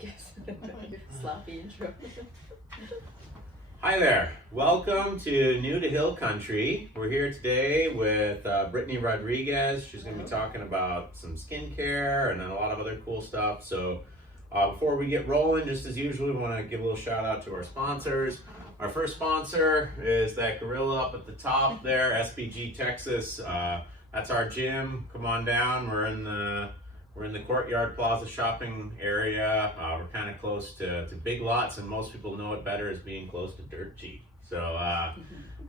Yes. Sloppy intro. Hi there. Welcome to New to Hill Country. We're here today with Brittany Rodriguez. She's going to be talking about some skincare and then a lot of other cool stuff. So before we get rolling, just as usual, we want to give a little shout out to our sponsors. Our first sponsor is that gorilla up at the top there, SBG Texas. That's our gym. Come on down. We're in the Courtyard Plaza shopping area. We're kind of close to Big Lots, and most people know it better as being close to Dirt Cheap. So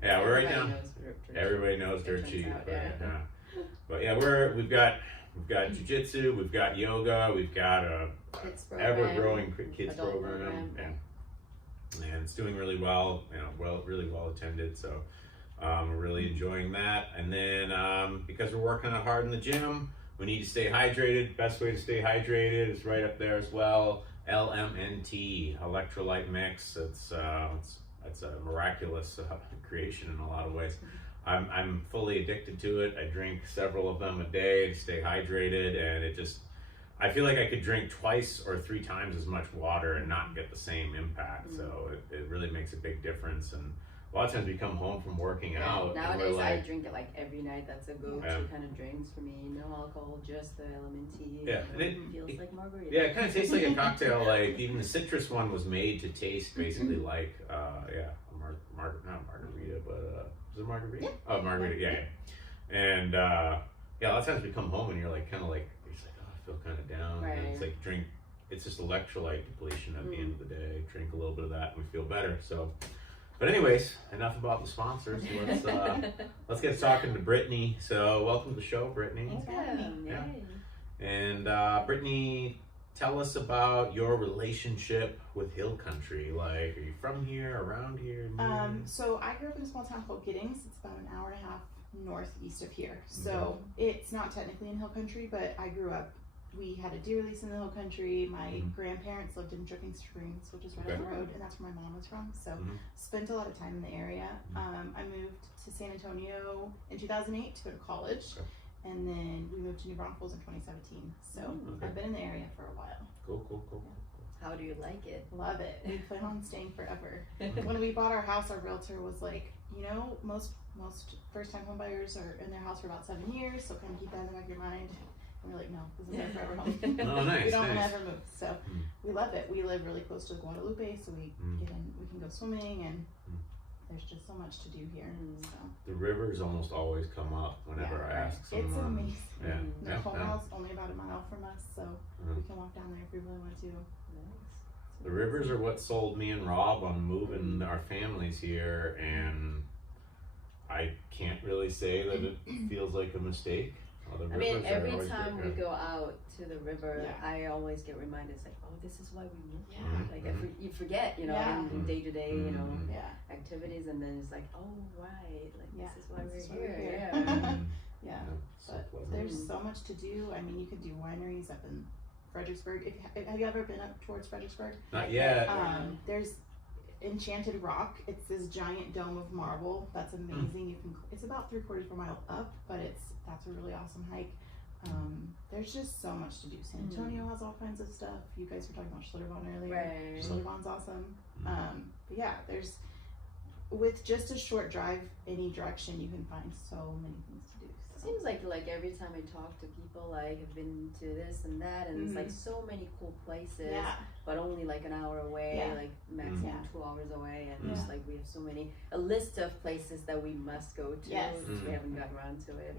yeah, we're right now. Everybody knows Dirt Cheap. But yeah, we've got jiu-jitsu, we've got yoga, we've got a ever-growing kids program, and it's doing really well. Really well attended. So we're really enjoying that. And then because we're working hard in the gym, we need to stay hydrated. Best way to stay hydrated is right up there as well. LMNT, electrolyte mix. It's a miraculous creation in a lot of ways. I'm fully addicted to it. I drink several of them a day to stay hydrated, and I feel like I could drink twice or 3 times as much water and not get the same impact. So it really makes a big difference. And a lot of times we come home from working out. Nowadays I drink it like every night. That's a go-to kind of drinks for me. No alcohol, just the lemon tea. Yeah, and it feels like margarita. Yeah, it kind of tastes like a cocktail. Like even the citrus one was made to taste basically like not margarita, but is it margarita? Yeah. Oh, margarita. Yeah. And a lot of times we come home and you're like oh, I feel kind of down. Right. And it's like it's just electrolyte depletion at the end of the day. Drink a little bit of that and we feel better. So. But anyways, enough about the sponsors. Let's get talking to Brittany. So welcome to the show, Brittany. Thanks for having me. And Brittany, tell us about your relationship with Hill Country. Like, are you from here, around here? So I grew up in a small town called Giddings. It's about an hour and a half northeast of here. So it's not technically in Hill Country, but I grew up. We had a deer lease in the Hill Country. My grandparents lived in Dripping Springs, which is right on the road, and that's where my mom was from. So spent a lot of time in the area. I moved to San Antonio in 2008 to go to college, and then we moved to New Braunfels in 2017. So I've been in the area for a while. Cool. How do you like it? Love it. We plan on staying forever. When we bought our house, our realtor was like, most first-time home buyers are in their house for about 7 years, so kind of keep that in the back of your mind. And we're like, no, this is our forever home. Oh, nice. We don't want to ever move. So we love it. We live really close to Guadalupe, so we can go swimming, and there's just so much to do here. So the rivers almost always come up whenever I ask someone. It's amazing. Yeah. The home house only about a mile from us, so we can walk down there if we really want to. Nice. The rivers are what sold me and Rob on moving our families here, and I can't really say that it feels like a mistake. I mean, every time we go out to the river, I always get reminded, it's like, oh, this is why we moved here. Like, you forget, in day-to-day, activities, and then it's like, oh, right, like, this is why we're here. But there's so much to do. I mean, you could do wineries up in Fredericksburg. Have you ever been up towards Fredericksburg? Not yet. There's Enchanted Rock. It's this giant dome of marble. That's amazing. It's about 3/4 of a mile up, but that's a really awesome hike. There's just so much to do. San Antonio has all kinds of stuff. You guys were talking about Schlitterbahn earlier. Right. Schlitterbahn's awesome. But yeah, with just a short drive any direction, you can find so many things to do. It seems like every time I talk to people, like, I've been to this and that, and it's like so many cool places, but only like an hour away, like maximum 2 hours away, and just like we have so many, a list of places that we must go to. We haven't gotten around to it.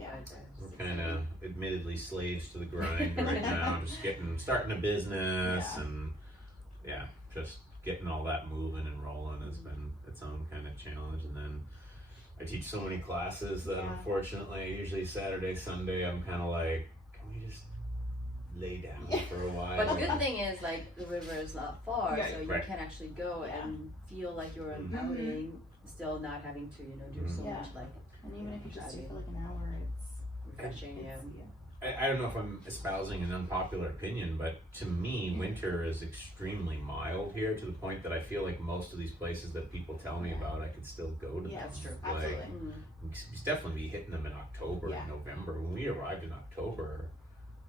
We're kind of admittedly slaves to the grind right now, just starting a business, and just getting all that moving and rolling has been its own kind of challenge. And then I teach so many classes that unfortunately, usually Saturday, Sunday, I'm kind of like, can we just lay down for a while? But the good thing is, like, the river is not far, so you can actually go and feel like you're outing, still not having to, do so much, like. And even if you just do for like an hour, it's refreshing. I don't know if I'm espousing an unpopular opinion, but to me, winter is extremely mild here, to the point that I feel like most of these places that people tell me about, I could still go to them. That's true. Like, Absolutely. we definitely be hitting them in October and November. When we arrived in October,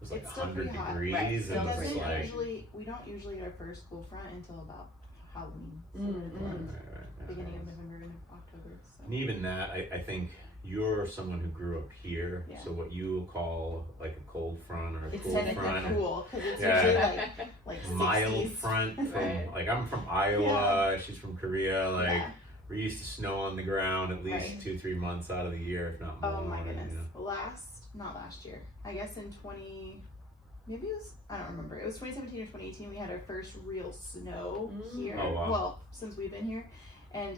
was like it's still 100 pretty hot. degrees, Right. and It it's doesn't like we don't usually get our first cool front until about Halloween. So right. beginning of November and October. So. And even that, I think you're someone who grew up here, so what you call like a cold front or a it's cool front, cool because it's usually like mild 60s. front. From, like I'm from Iowa, she's from Korea. Like we're used to snow on the ground at least 2-3 months out of the year, if not more. Oh my goodness! You know? Not last year. I guess in maybe it was, I don't remember. It was 2017 or 2018. We had our first real snow here. Oh, wow. Well, since we've been here. And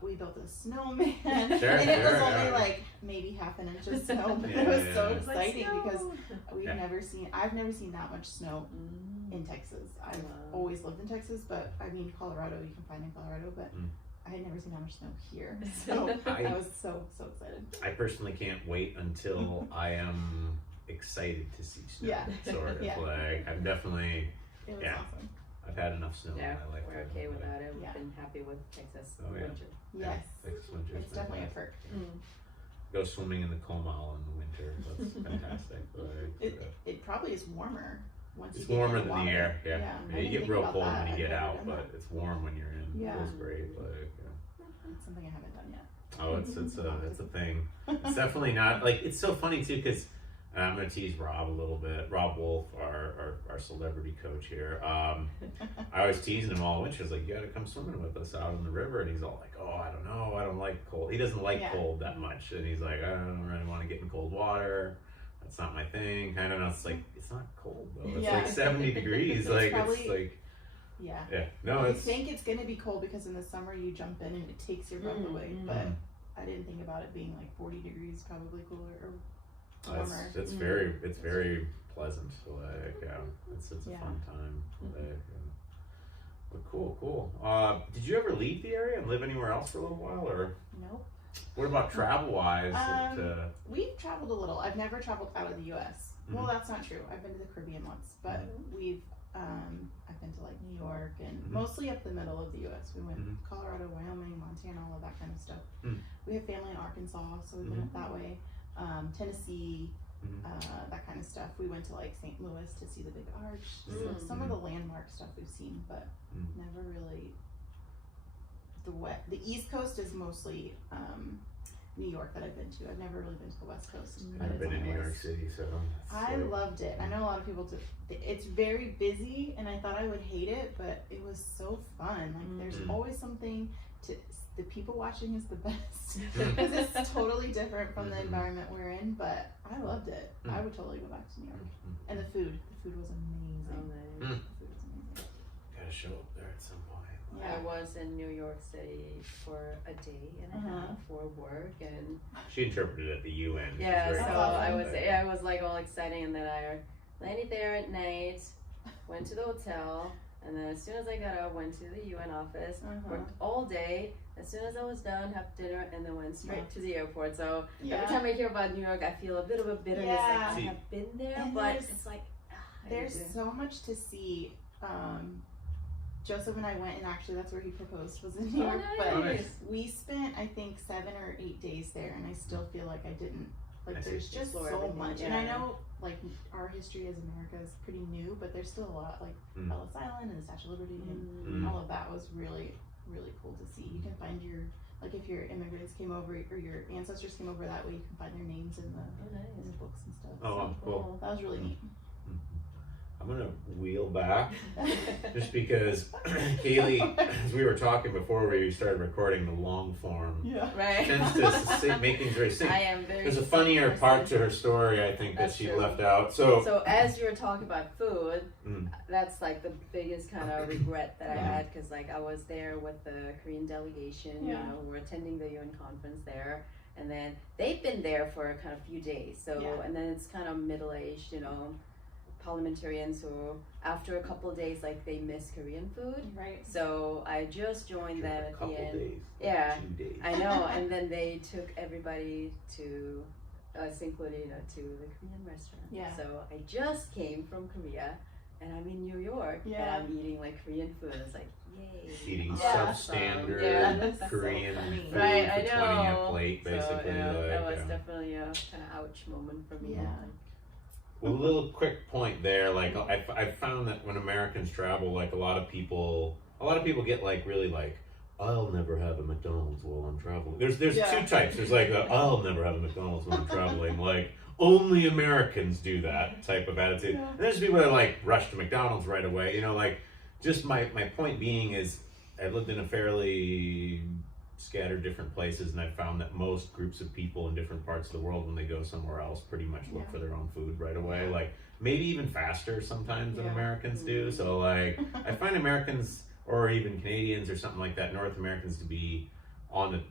we built a snowman. Sure, and it was only like maybe half an inch of snow, but it was so exciting because I've never seen that much snow in Texas. I've always lived in Texas, but I mean, Colorado, you can find in Colorado, but I had never seen that much snow here. So I was so excited. I personally can't wait until I am excited to see snow. Yeah. Sort of. Like, I'm definitely, it was awesome. I've had enough snow in my life. We're okay with that. We've been happy with Texas winter. Yes. Texas winter. It's definitely a perk. Go swimming in the Comal in the winter. That's fantastic. It probably is warmer once it's you get warmer in the than water. the air. You get real cold when you get out, but it's warm when you're in. Yeah. It feels great. It's something I haven't done yet. Oh, it's a thing. It's definitely not like, it's so funny too, because I'm gonna tease Rob a little bit. Rob Wolf, our celebrity coach here. I was teasing him all winter. I was like, "You gotta come swimming with us out in the river." And he's all like, "Oh, I don't know. I don't like cold." He doesn't like cold that much. And he's like, "I don't really want to get in cold water. That's not my thing." I don't know. It's like, it's not cold though. It's like 70 degrees. Like it's like. Yeah. No, you think it's gonna be cold because in the summer you jump in and it takes your breath away. But I didn't think about it being like 40 degrees, probably cooler or warmer. It's very pleasant. Like it's a fun time. But cool. Did you ever leave the area and live anywhere else for a little while, or? Nope. What about travel wise? We've traveled a little. I've never traveled out of the U.S. Well, that's not true. I've been to the Caribbean once, but I've been to like New York and mostly up the middle of the U.S. We went Colorado, Wyoming, Montana, all of that kind of stuff. We have family in Arkansas, so we went up that way. Tennessee, that kind of stuff. We went to like St. Louis to see the Big Arch. So some of the landmark stuff we've seen, but never really. The East Coast is mostly New York that I've been to. I've never really been to the West Coast. I've been in New York City, so I loved it. I know a lot of people do. It's very busy, and I thought I would hate it, but it was so fun. Like there's always something to. The people watching is the best because it's totally different from the environment we're in. But I loved it. I would totally go back to New York. And the food was amazing. The food was amazing. Gotta show up there at some point. I was in New York City for a day and a half for work, and she interpreted at the UN. Yeah, so I was like all exciting, and then I landed there at night, went to the hotel, and then as soon as I got out, went to the UN office, worked all day. As soon as I was done, had dinner, and then went straight to the airport. So every time I hear about New York, I feel a bit of a bitterness. Like I have been there, and but it's like there's so much to see. Joseph and I went, and actually that's where he proposed, was in New York. But we spent, I think, 7 or 8 days there, and I still feel like I didn't. Like there's just so much, and I know like our history as America is pretty new, but there's still a lot, like Ellis Island and the Statue of Liberty, and all of that was really cool to see. You can find if your immigrants came over or your ancestors came over that way, you can find their names in the books and stuff. Oh, cool. That was really neat. I'm gonna wheel back just because Kaylee, as we were talking before we started recording the long form, tends to make things very simple. I am very. There's a funnier part to her story, I think, that she left out. So as you were talking about food, that's like the biggest kind of regret that I had, because like I was there with the Korean delegation. You know, we're attending the UN conference there. And then they've been there for kind of few days. So and then it's kind of middle-aged, parliamentarians who after a couple of days like they miss Korean food, so I just joined them at the end. Days, 2 days. I know. And then they took everybody to us including to the Korean restaurant. So I just came from Korea and I'm in New York and I'm eating like Korean food. It's like yay, eating substandard Korean food for 20 a plate, basically. So, that was definitely a kind of ouch moment for me. Well, a little quick point there. Like I found that when Americans travel, like a lot of people get like really like, I'll never have a McDonald's while I'm traveling. There's two types. There's like I'll never have a McDonald's when I'm traveling. Like only Americans do that type of attitude. And there's people that like rush to McDonald's right away. You know, like just my point being is I've lived in a fairly scattered different places, and I've found that most groups of people in different parts of the world, when they go somewhere else, pretty much look for their own food right away. Like maybe even faster sometimes than Americans do. So like I find Americans or even Canadians or something like that, North Americans, to be and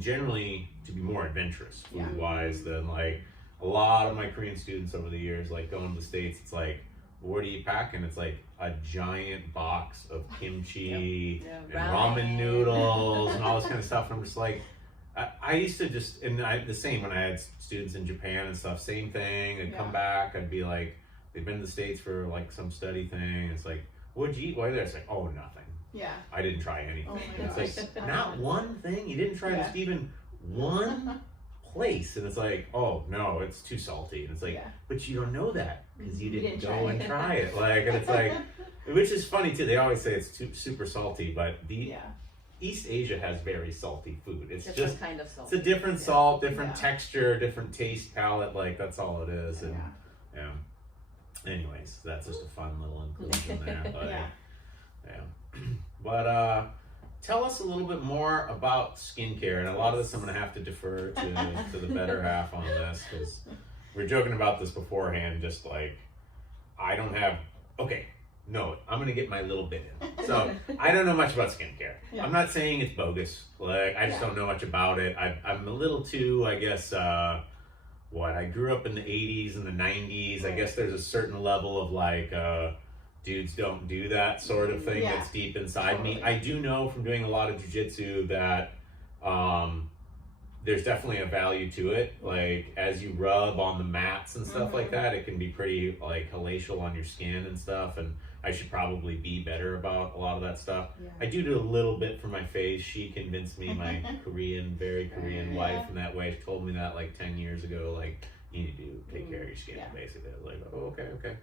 generally to be more adventurous food wise than like a lot of my Korean students over the years. Like going to the States, it's like, what do you pack? And it's like a giant box of kimchi and ramen noodles and all this kind of stuff. And I'm just like, I used to just, the same when I had students in Japan and stuff, same thing. I'd come back, I'd be like, they've been to the States for like some study thing. It's like, what'd you eat while you're there? It's like, oh, nothing. Yeah. I didn't try anything. Oh my gosh. It's like, not one thing? You didn't try just even one place? And it's like, oh no, it's too salty. And it's like, but you don't know that because you didn't go and try it. Like, and it's like, which is funny too. They always say it's super salty, but East Asia has very salty food. It's different just kind of salt. It's a different salt, different texture, different taste palette. Like that's all it is. And anyways, that's just a fun little inclusion there. But but tell us a little bit more about skincare. And a lot of this I'm going to have to defer to the better half on this, because we were joking about this beforehand. Just like, I don't have, I'm going to get my little bit in. So I don't know much about skincare. I'm not saying it's bogus. Like, I just don't know much about it. I'm a little too, I guess, I grew up in the 80s and the 90s. I guess there's a certain level of like, dudes don't do that sort of thing that's deep inside me. I do know from doing a lot of jiu-jitsu that there's definitely a value to it. Like as you rub on the mats and stuff like that, it can be pretty like hellacial on your skin and stuff. And I should probably be better about a lot of that stuff. I do a little bit for my face. She convinced me, my very Korean wife in that way. She told me that like 10 years ago, like you need to take care of your skin basically. I was like, oh, okay.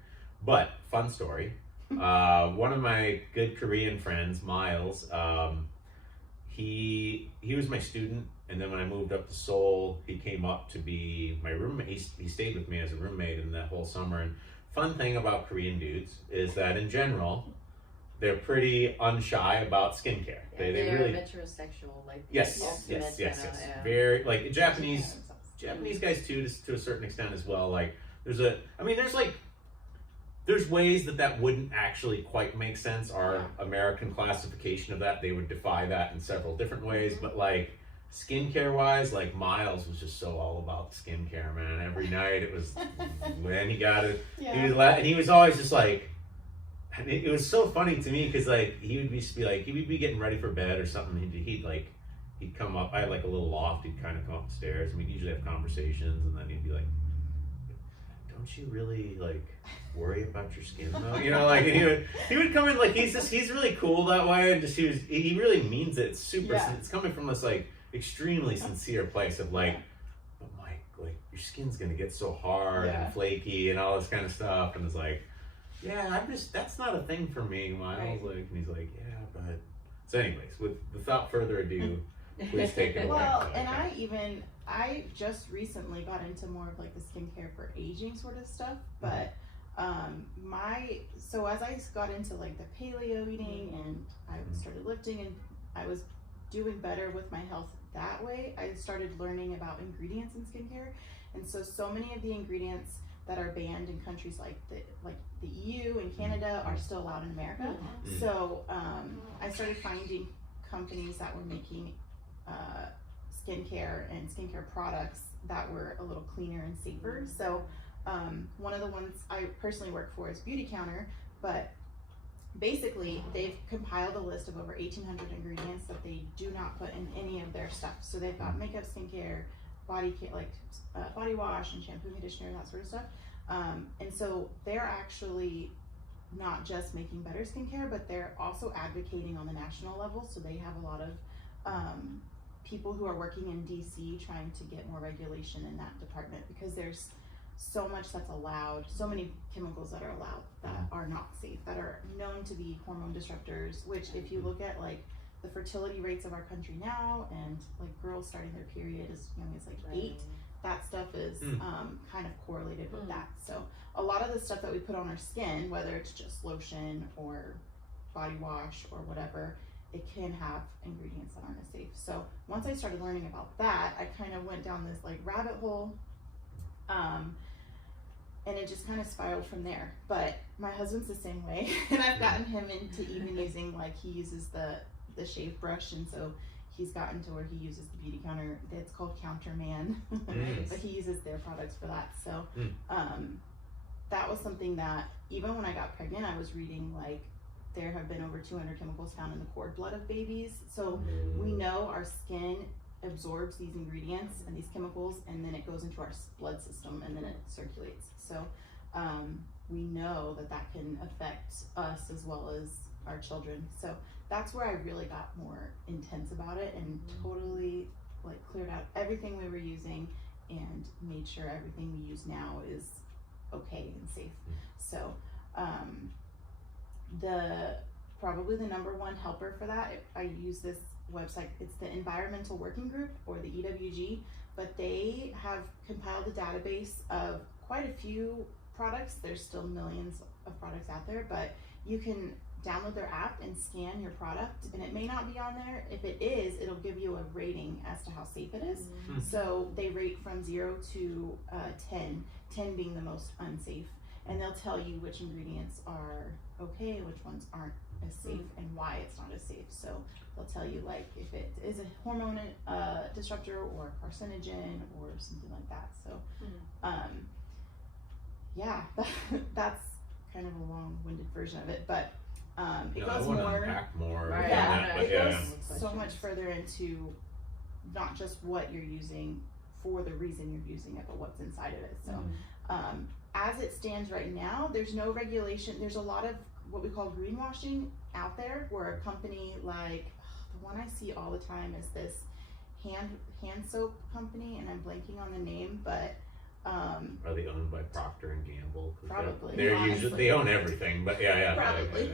But fun story. One of my good Korean friends, Miles, he was my student, and then when I moved up to Seoul, he came up to be my roommate. He stayed with me as a roommate in that whole summer. And fun thing about Korean dudes is that in general, they're pretty unshy about skincare. They really metrosexual, like yes. Very like Japanese guys too, to a certain extent as well. Like there's ways that wouldn't actually quite make sense. Our American classification of that, they would defy that in several different ways. But like skincare wise, like Miles was just so all about skincare, man. Every night it was when he got it. And he was always just like, and it was so funny to me because like he would be getting ready for bed or something. He'd come up. I had like a little loft. He'd kind of come up the stairs, and we'd usually have conversations, and then he'd be like, don't you really like worry about your skin though? You know, like, and he would come in like he's really cool that way, and just he really means it. It's super. It's coming from this like extremely sincere place of like, but Mike, like your skin's gonna get so hard and flaky and all this kind of stuff, and it's like, that's not a thing for me, Miles. Like, and he's like, but so anyways, without further ado, please take it away. Well, and I just recently got into more of like the skincare for aging sort of stuff, but so as I got into like the paleo eating and I started lifting and I was doing better with my health that way, I started learning about ingredients in skincare. And so many of the ingredients that are banned in countries like the EU and Canada are still allowed in America. So I started finding companies that were making skincare and skincare products that were a little cleaner and safer. So one of the ones I personally work for is Beauty Counter, but basically they've compiled a list of over 1,800 ingredients that they do not put in any of their stuff. So they've got makeup, skincare, body wash and shampoo, conditioner, that sort of stuff. And so they're actually not just making better skincare, but they're also advocating on the national level. So they have a lot of people who are working in DC trying to get more regulation in that department, because there's so much that's allowed, so many chemicals that are allowed that are not safe, that are known to be hormone disruptors, which if you look at like the fertility rates of our country now, and like girls starting their period as young as like 8, that stuff is kind of correlated with that. So a lot of the stuff that we put on our skin, whether it's just lotion or body wash or whatever, it can have ingredients that aren't as safe. So once I started learning about that, I kind of went down this like rabbit hole, and it just kind of spiraled from there. But my husband's the same way, and I've gotten him into even using, like, he uses the shave brush, and so he's gotten to where he uses the beauty counter. It's called Counterman, but he uses their products for that. So that was something that even when I got pregnant, I was reading like there have been over 200 chemicals found in the cord blood of babies. So we know our skin absorbs these ingredients and these chemicals, and then it goes into our blood system, and then it circulates. So we know that that can affect us as well as our children. So that's where I really got more intense about it, and totally like cleared out everything we were using and made sure everything we use now is okay and safe. So probably the number one helper for that, I use this website. It's the Environmental Working Group, or the EWG, but they have compiled a database of quite a few products. There's still millions of products out there, but you can download their app and scan your product, and it may not be on there. If it is, it'll give you a rating as to how safe it is. So they rate from 0 to 10, 10 being the most unsafe, and they'll tell you which ingredients are okay, which ones aren't as safe, and why it's not as safe. So they'll tell you like if it is a hormone disruptor or carcinogen or something like that. So yeah, that's kind of a long-winded version of it, but it goes more. Right. Yeah, it goes so much further into not just what you're using for the reason you're using it, but what's inside of it. So as it stands right now, there's no regulation. There's a lot of what we call greenwashing out there, where a company like the one I see all the time is this hand soap company, and I'm blanking on the name, but are they owned by Procter and Gamble? Probably. They own everything, but yeah. Probably.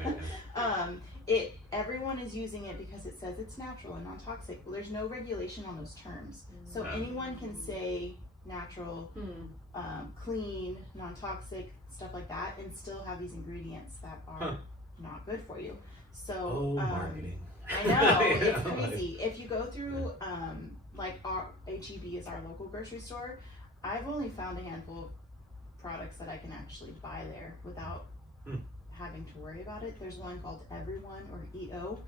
Everyone is using it because it says it's natural and non-toxic. Well, there's no regulation on those terms, so anyone can say natural, clean, non-toxic, stuff like that, and still have these ingredients that are not good for you. So marketing. I know, it's crazy. If you go through like our HEB is our local grocery store, I've only found a handful of products that I can actually buy there without having to worry about it. There's one called Everyone, or EO.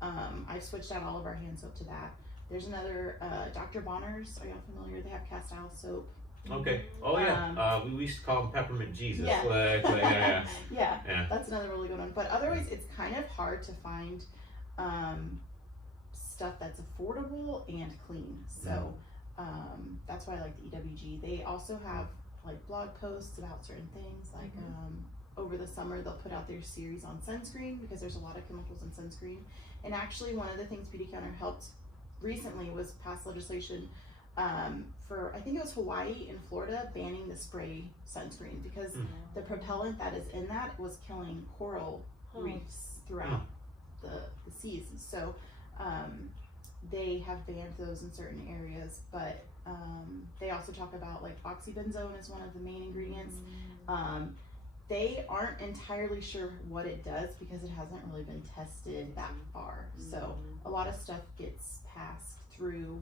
I've switched out all of our hand soap to that. There's another, Dr. Bonner's, are y'all familiar? They have cast iron soap. Okay. Oh yeah. We used to call them Peppermint Jesus. Yeah. Yeah, that's another really good one. But otherwise, it's kind of hard to find stuff that's affordable and clean. So that's why I like the EWG. They also have like blog posts about certain things. Like over the summer, they'll put out their series on sunscreen, because there's a lot of chemicals in sunscreen. And actually, one of the things Beauty Counter helped recently was pass legislation for, I think it was Hawaii and Florida, banning the spray sunscreen, because the propellant that is in that was killing coral reefs throughout the seas. So they have banned those in certain areas, but they also talk about like oxybenzone is one of the main ingredients. They aren't entirely sure what it does because it hasn't really been tested that far. So a lot of stuff gets passed through.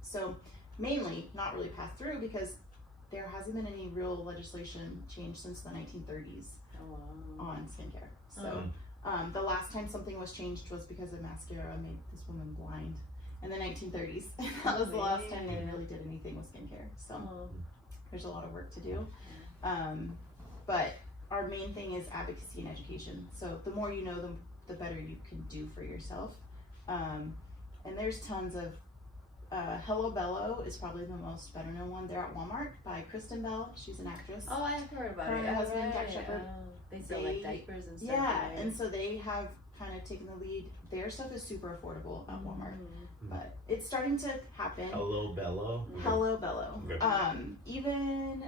So mainly not really passed through because there hasn't been any real legislation change since the 1930s on skincare. So the last time something was changed was because of mascara made this woman blind in the 1930s. That was the last time they really did anything with skincare. So there's a lot of work to do. But our main thing is advocacy and education. So the more you know, the better you can do for yourself. And there's tons of, Hello Bello is probably the most better known one. They're at Walmart by Kristen Bell. She's an actress. Oh, I have heard about Her it. and her husband, Jack Shepherd. They sell like diapers and stuff. Yeah, and so they have kind of taken the lead. Their stuff is super affordable at Walmart, but it's starting to happen. Hello Bello. Hello Bello. Even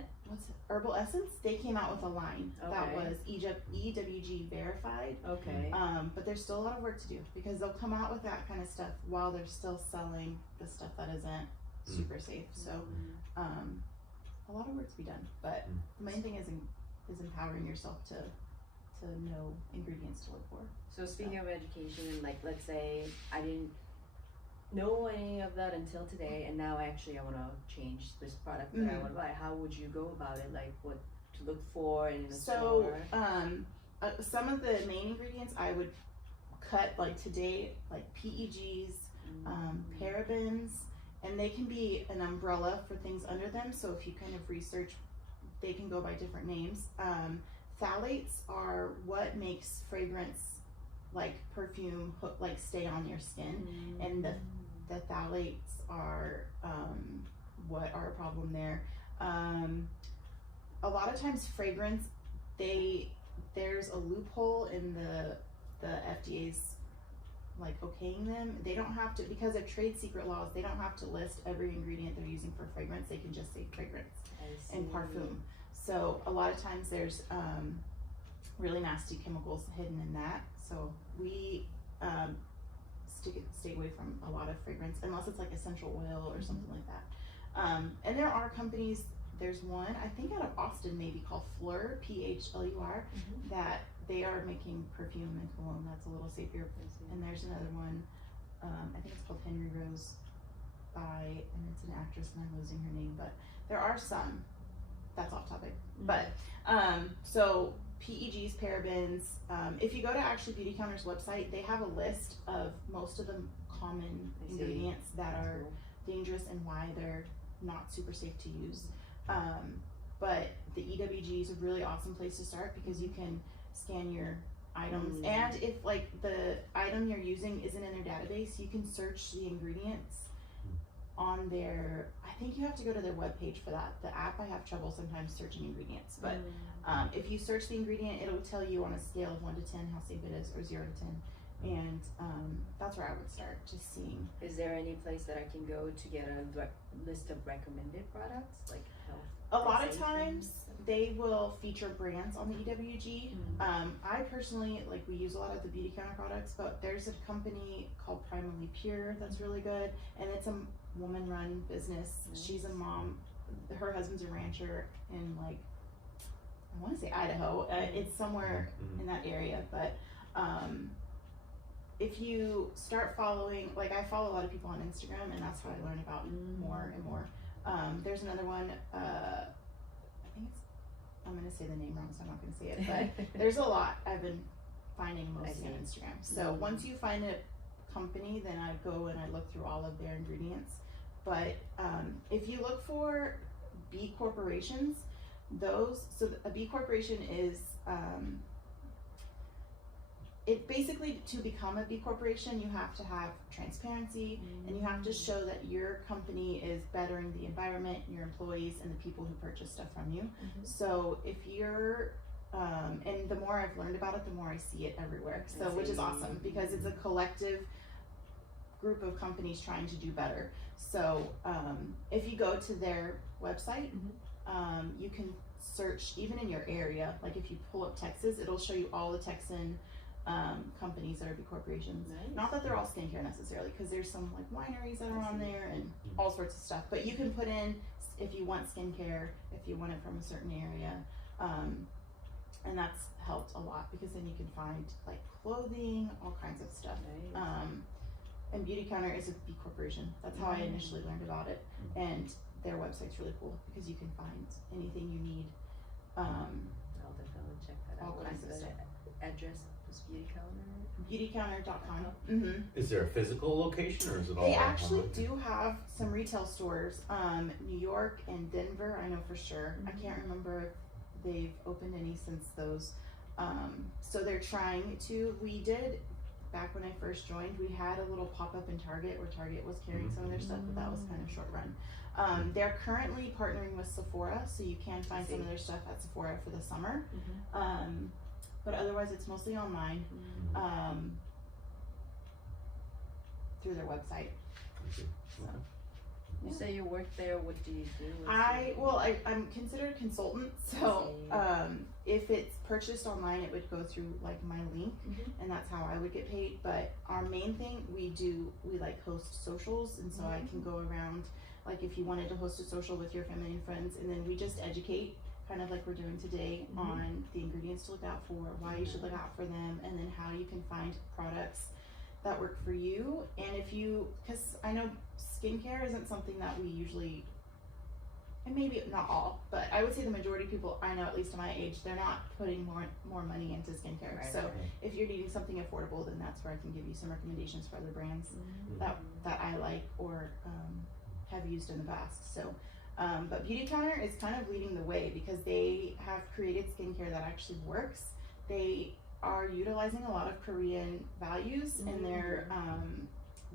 Herbal Essence, they came out with a line that was EWG verified. Okay. But there's still a lot of work to do because they'll come out with that kind of stuff while they're still selling the stuff that isn't super safe. So, a lot of work to be done. But the main thing is empowering yourself to know ingredients to look for. So speaking of education, like let's say I didn't know any of that until today, and now actually I want to change this product that I want to buy. How would you go about it? Like what to look for in a store? Some of the main ingredients I would cut like today, like PEGs, parabens, and they can be an umbrella for things under them. So if you kind of research, they can go by different names. Phthalates are what makes fragrance, like perfume, like stay on your skin, and the phthalates are what are a problem there. A lot of times fragrance, there's a loophole in the FDA's like okaying them. They don't have to, because of trade secret laws, they don't have to list every ingredient they're using for fragrance. They can just say fragrance and parfum. So a lot of times there's really nasty chemicals hidden in that. So we stay away from a lot of fragrance unless it's like essential oil or something like that. And there are companies, there's one, I think out of Austin maybe, called Fleur, PHLUR, that they are making perfume and cologne that's a little safer. And there's another one, I think it's called Henry Rose and it's an actress and I'm losing her name, but there are some. That's off topic. But so PEGs, parabens, if you go to actually Beauty Counter's website, they have a list of most of the common ingredients that are dangerous and why they're not super safe to use. But the EWG is a really awesome place to start because you can scan your items, and if like the item you're using isn't in their database, you can search the ingredients on their, I think you have to go to their webpage for that. The app, I have trouble sometimes searching ingredients, but if you search the ingredient, it'll tell you on a scale of 1 to 10 how safe it is, or 0 to 10. And that's where I would start, just seeing. Is there any place that I can go to get a list of recommended products, like health? A lot of times they will feature brands on the EWG. I personally, like, we use a lot of the Beauty Counter products, but there's a company called Primally Pure that's really good, and it's a woman-run business. She's a mom. Her husband's a rancher in, like, I want to say Idaho. It's somewhere in that area, but if you start following, like, I follow a lot of people on Instagram, and that's how I learn about more and more. There's another one, I think it's, I'm going to say the name wrong, so I'm not going to say it, but there's a lot I've been finding mostly on Instagram. So once you find a company, then I go and I look through all of their ingredients. But if you look for B corporations, so a B corporation is, it basically, to become a B corporation, you have to have transparency and you have to show that your company is bettering the environment, your employees, and the people who purchase stuff from you. So if you're, and the more I've learned about it, the more I see it everywhere. So, which is awesome because it's a collective group of companies trying to do better. So if you go to their website, you can search even in your area. Like if you pull up Texas, it'll show you all the Texan companies that are B corporations. Not that they're all skincare necessarily, because there's some like wineries that are on there and all sorts of stuff. But you can put in if you want skincare, if you want it from a certain area, and that's helped a lot because then you can find like clothing, all kinds of stuff. And Beauty Counter is a B corporation. That's how I initially learned about it, and their website's really cool because you can find anything you need. I'll definitely check that out. All kinds of stuff. Address was Beauty Counter? Beautycounter.com. Is there a physical location or is it all? They actually do have some retail stores. New York and Denver, I know for sure. I can't remember if they've opened any since those. So they're trying to. We did, back when I first joined, we had a little pop-up in Target where Target was carrying some of their stuff, but that was kind of short run. They're currently partnering with Sephora, so you can find some of their stuff at Sephora for the summer. But otherwise it's mostly online, through their website. So. You say you work there. What do you do? I'm considered a consultant. So if it's purchased online, it would go through like my link, and that's how I would get paid. But our main thing we like host socials, and so I can go around. Like if you wanted to host a social with your family and friends, and then we just educate, kind of like we're doing today, on the ingredients to look out for, why you should look out for them, and then how you can find products that work for you. And because I know skincare isn't something that we usually, and maybe not all, but I would say the majority of people I know, at least at my age, they're not putting more money into skincare. So if you're needing something affordable, then that's where I can give you some recommendations for other brands that I like or have used in the past. So but Beauty Counter is kind of leading the way because they have created skincare that actually works. They are utilizing a lot of Korean values, and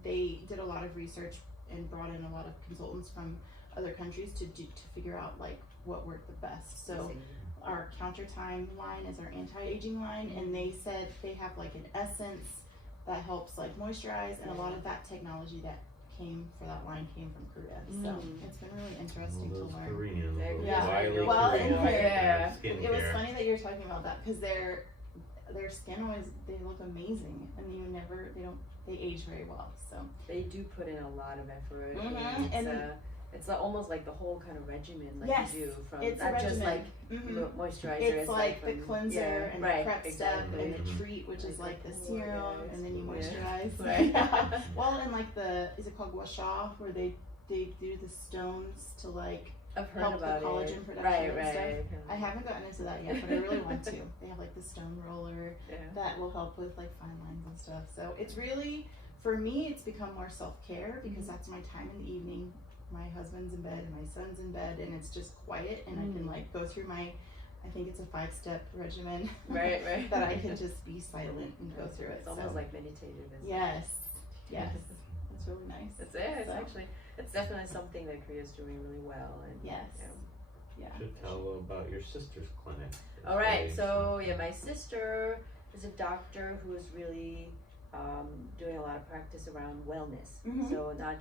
they did a lot of research and brought in a lot of consultants from other countries to figure out like what worked the best. So our Counter Time line is our anti-aging line, and they said they have like an essence that helps like moisturize, and a lot of that technology that came for that line came from Korea. So it's been really interesting to learn. Koreans, it was funny that you're talking about that because their skin always, they look amazing, and they age very well. So they do put in a lot of effort. It's almost like the whole kind of regimen you do from not just like moisturizer. It's like the cleanser and the prep step and the treat, which is like the serum, and then you moisturize. Well, and like is it called gua sha, where they do the stones to like I've heard help about the collagen it. production and stuff. I haven't gotten into that yet, but I really want to. They have like the stone roller that will help with like fine lines and stuff. So it's really, for me, it's become more self-care because that's my time in the evening. My husband's in bed and my son's in bed, and it's just quiet, and I can like go through I think it's a 5-step regimen that I can just be silent and go through it. It's almost like meditative, isn't it? Yes. It's really nice. It's definitely something that Korea's doing really well. And you should tell about your sister's clinic. All right, so my sister is a doctor who is really doing a lot of practice around wellness. So not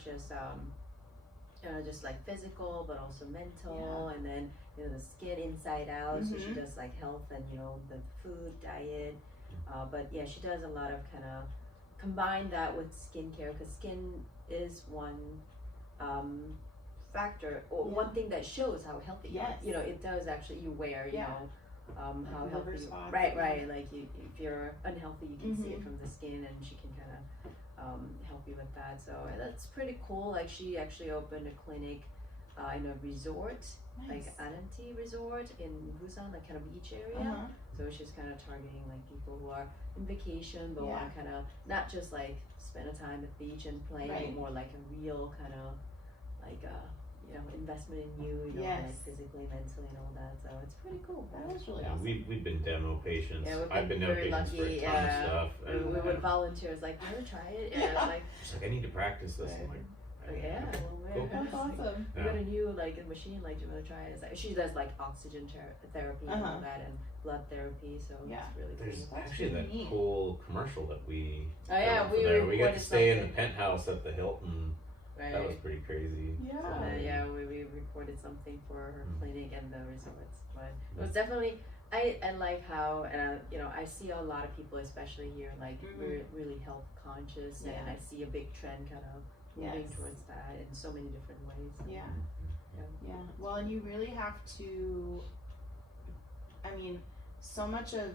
just like physical, but also mental, and then the skin inside out. So she does like health and the food, diet, but she does a lot of kind of combine that with skincare, because skin is one factor or one thing that shows how healthy you are. It does actually, you wear how healthy you are. Right. Like if you're unhealthy, you can see it from the skin, and she can kind of help you with that. So that's pretty cool. Like she actually opened a clinic in a resort, like Ananti Resort in Busan, like kind of beach area. So she's kind of targeting like people who are in vacation but want to kind of not just like spend a time at the beach and play, but more like a real kind of like investment in you, like physically, mentally, and all that. So it's pretty cool. That was really awesome. We've been demo patients. I've been very demo patients lucky. for a ton of stuff. And we would volunteers like, "Want to try it?" She's like, "I need to practice this." I'm like, cool. That's awesome. We got a new like machine. Like, do you want to try it? It's like, she does like oxygen therapy and all that, and blood therapy. So it's really There's cool. actually that cool commercial that we. We got to stay in the penthouse at the Hilton. Right. That was pretty crazy. We recorded something for her clinic and the resorts, but it was definitely. I like how, and I see a lot of people, especially here, like we're really health conscious, and I see a big trend kind of moving towards that in so many different ways. Yeah. Well, and you really have to. I mean, so much of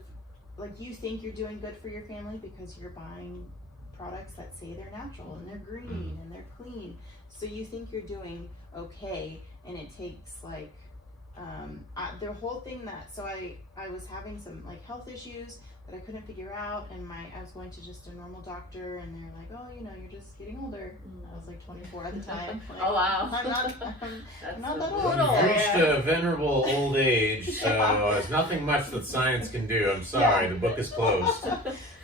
like you think you're doing good for your family because you're buying products that say they're natural and they're green and they're clean, so you think you're doing okay, and it takes like the whole thing that I was having some like health issues that I couldn't figure out, and I was going to just a normal doctor, and they're like, oh, you're just getting older. I was like 24 at the time. Like, oh wow. I'm not that old. You've reached a venerable old age, so there's nothing much that science can do. I'm sorry, the book is closed.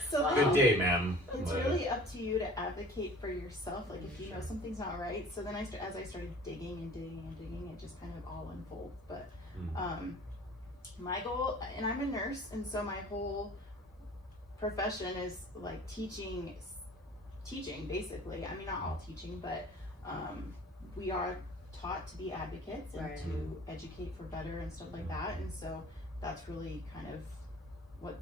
So good day, ma'am. It's really up to you to advocate for yourself. Like if you know something's not right. So then as I started digging and digging and digging, it just kind of all unfolds. But my goal, and I'm a nurse, and so my whole profession is like teaching basically. I mean, not all teaching, but we are taught to be advocates and to educate for better and stuff like that. And so that's really kind of what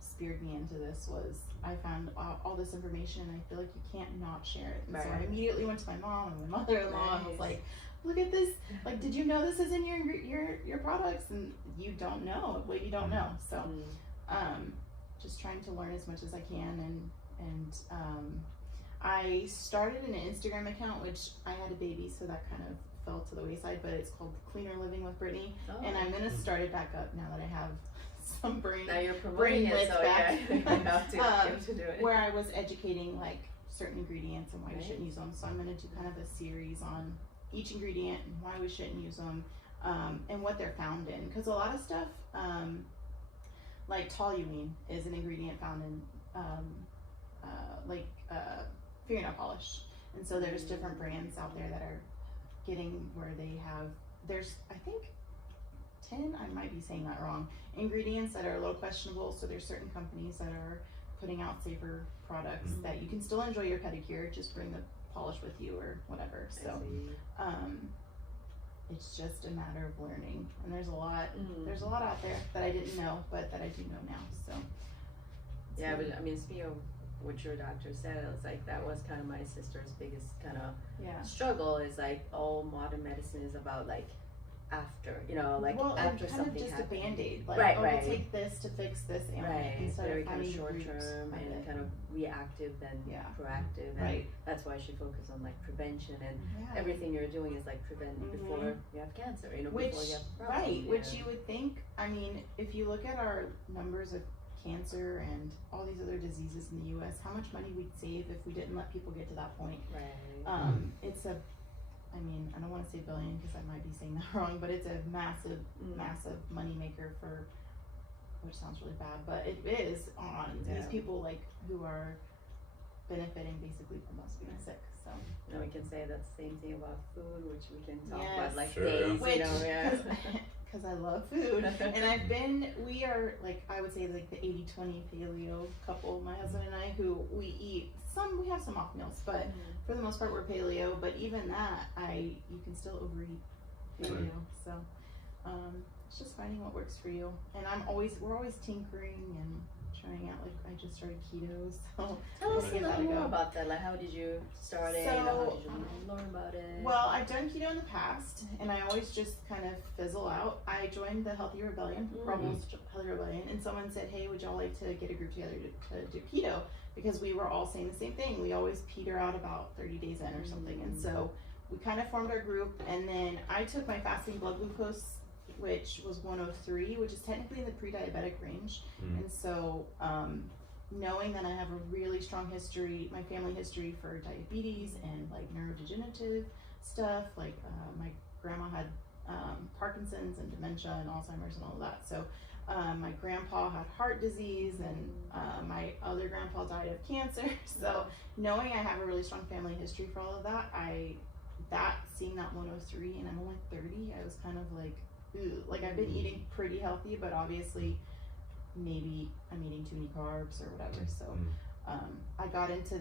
speared me into this. Was I found all this information and I feel like you can't not share it. And so I immediately went to my mom and my mother-in-law and was like, look at this, like, did you know this is in your products? And you don't know what you don't know. So just trying to learn as much as I can. And I started an Instagram account, which I had a baby, so that kind of fell to the wayside, but it's called Cleaner Living with Brittany. And I'm gonna start it back up now that I have some brain. Now you're promoting it, so back. you have to do it. Where I was educating like certain ingredients and why we shouldn't use them. So I'm gonna do kind of a series on each ingredient and why we shouldn't use them, and what they're found in. Because a lot of stuff, like toluene is an ingredient found in fingernail polish, and so there's different brands out there that are getting where they have, there's I think 10, I might be saying that wrong, ingredients that are a little questionable. So there's certain companies that are putting out safer products that you can still enjoy your pedicure, just bring the polish with you or whatever. So it's just a matter of learning, and there's a lot out there that I didn't know, but that I do know now. So yeah, but I mean, speaking of what your doctor said, it was like that was kind of my sister's biggest kind of struggle, is like all modern medicine is about like after, like after kind something of just happens. a band-aid, like we'll take this to fix this ailment instead very of kind of finding short term and kind of reactive than proactive, and that's why I should focus on like prevention, and everything you're doing is like prevent before you have cancer, before you have a problem, which you would think, I mean, if you look at our numbers of cancer and all these other diseases in the US, how much money we'd save if we didn't let people get to that point. It's a, I mean, I don't want to say billion because I might be saying that wrong, but it's a massive, massive money maker for, which sounds really bad, but it is on these people like who are benefiting basically from us being sick. So and we can say that same thing about food, which we can talk about like days, because I love food. And we are like, I would say like the 80-20 paleo couple, my husband and I, who we have some off meals, but for the most part we're paleo. But even that, you can still overeat paleo. So it's just finding what works for you. And we're always tinkering and trying out, like I just started keto, so tell us a little more about that. Like, how did you start it? How did you learn about it? Well, I've done keto in the past, and I always just kind of fizzle out. I joined the Healthy Rebellion, Braunfels Healthy Rebellion, and someone said, "Hey, would y'all like to get a group together to do keto?" Because we were all saying the same thing. We always peter out about 30 days in or something, and so we kind of formed our group. And then I took my fasting blood glucose, which was 103, which is technically in the pre-diabetic range. And so knowing that I have a really strong history, my family history for diabetes and like neurodegenerative stuff, like my grandma had Parkinson's and dementia and Alzheimer's and all of that. So my grandpa had heart disease, and my other grandpa died of cancer. So knowing I have a really strong family history for all of that, seeing that 103 and I'm only 30, I was kind of like, like I've been eating pretty healthy, but obviously maybe I'm eating too many carbs or whatever. So I got into